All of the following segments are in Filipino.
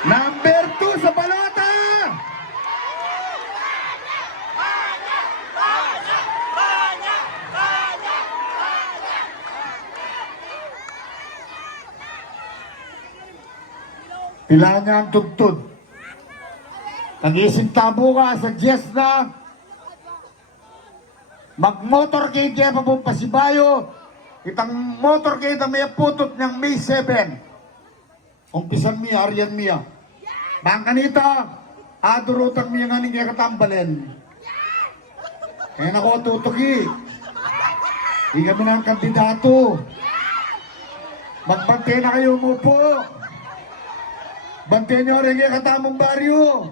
Number 2 sa balota! Pila niya ang tugtod. Nag-iising tabo ka sa Jess na mag-motorcade kaya pa pong pasibayo. Itang motorcade na may putot ng May 7. Umpisan miya, Aryan miya. Bangkanita, adurutang miya nga ning kaya katambalen. Kaya nako tutuki. Di kami ng kandidato. Magbantay na kayo mo po. Bantayan nyo rin kaya katamong baryo.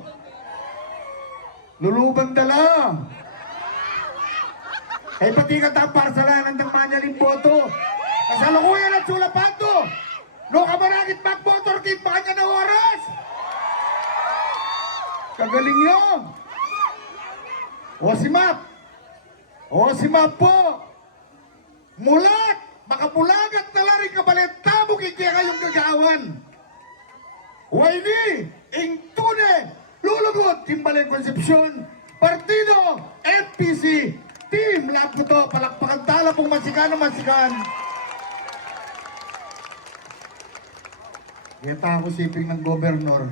Lulubang dala. Ay pati katapar sa lanang ng manyaling boto. Kasalukuyan at sulapato. No kabaragit mag-motorcade pa kanya na oras. Kagaling nyo. O si Map po. Mulat. Makapulagat na laring kabalit. Tamo kikya kayong gagawan. Waini, Ingtune, Lulugot, Timbaling Concepcion, Partido, MPC, Team Lab ko to, palakpakan tala pong masikan. Kaya ako siping ng gobernador.